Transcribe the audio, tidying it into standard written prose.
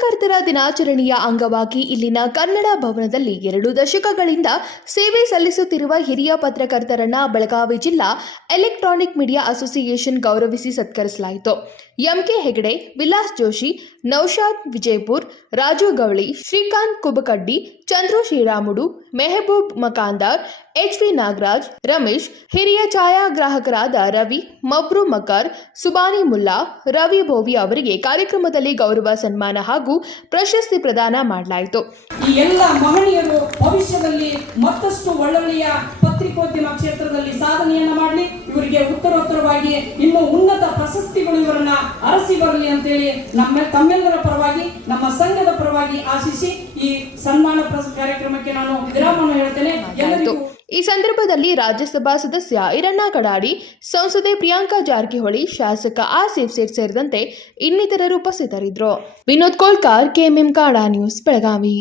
ಪತ್ರಕರ್ತರ ದಿನಾಚರಣೆಯ ಅಂಗವಾಗಿ ಇಲ್ಲಿನ ಕನ್ನಡ ಭವನದಲ್ಲಿ 2 ದಶಕಗಳಿಂದ ಸೇವೆ ಸಲ್ಲಿಸುತ್ತಿರುವ ಹಿರಿಯ ಪತ್ರಕರ್ತರನ್ನ ಬೆಳಗಾವಿ ಜಿಲ್ಲಾ ಎಲೆಕ್ಟ್ರಾನಿಕ್ ಮೀಡಿಯಾ ಅಸೋಸಿಯೇಷನ್ ಗೌರವಿಸಿ ಸತ್ಕರಿಸಲಾಯಿತು. ಎಂಕೆ ಹೆಗಡೆ, ವಿಲಾಸ್ ಜೋಶಿ, ನೌಶಾದ್ ವಿಜಯಪುರ್, ರಾಜು ಗವಳಿ, ಶ್ರೀಕಾಂತ್ ಕುಬಕಡ್ಡಿ, ಚಂದ್ರು ಶ್ರೀರಾಮುಡು, ಮೆಹಬೂಬ್ ಮಕಾಂದಾರ್, ಎಚ್.ವಿ. ನಾಗರಾಜ್, ರಮೇಶ್, ಹಿರಿಯ ಛಾಯಾಗ್ರಾಹಕರಾದ ರವಿ, ಮಬ್ರು ಮಕರ್, ಸುಬಾನಿ ಮುಲ್ಲಾ, ರವಿ ಬೋವಿ ಅವರಿಗೆ ಕಾರ್ಯಕ್ರಮದಲ್ಲಿ ಗೌರವ ಸನ್ಮಾನ ಹಾಗೂ ಪ್ರಶಸ್ತಿ ಪ್ರದಾನ ಮಾಡಲಾಯಿತು. ಈ ಎಲ್ಲ ಮಹನೀಯರು ಭವಿಷ್ಯದಲ್ಲಿ ಮತ್ತಷ್ಟು ಒಳ್ಳೊಳ್ಳೆಯ ಪತ್ರಿಕೋದ್ಯಮ ಕ್ಷೇತ್ರದಲ್ಲಿ ಸಾಧನೆಯನ್ನ ಮಾಡಲಿ, ಇವರಿಗೆ ಉತ್ತರೋತ್ತರವಾಗಿ ಇನ್ನೂ ಉನ್ನತ ಪ್ರಶಸ್ತಿಗಳು ಇವರನ್ನ ಅರಸಿ ಬರಲಿ ಅಂತೇಳಿ ತಮ್ಮೆಲ್ಲರ ಪರವಾಗಿ ನಮ್ಮ ಸಂಘದ ಪರವಾಗಿ ಆಶಿಸಿ ಈ ಸನ್ಮಾನ ಕಾರ್ಯಕ್ರಮಕ್ಕೆ ನಾನು ವಿರಾಮವನ್ನು ಹೇಳ್ತೇನೆ. ಈ ಸಂದರ್ಭದಲ್ಲಿ ರಾಜ್ಯಸಭಾ ಸದಸ್ಯ ಈರಣ್ಣ ಕಡಾಡಿ, ಸಂಸದೆ ಪ್ರಿಯಾಂಕಾ ಜಾರಕಿಹೊಳಿ, ಶಾಸಕ ಆಸಿಫ್ ಸೇಠ್ ಸೇರಿದಂತೆ ಇನ್ನಿತರರು ಉಪಸ್ಥಿತರಿದ್ದರು. Vinod Kolkar, KMM Kannada news, Belagavi.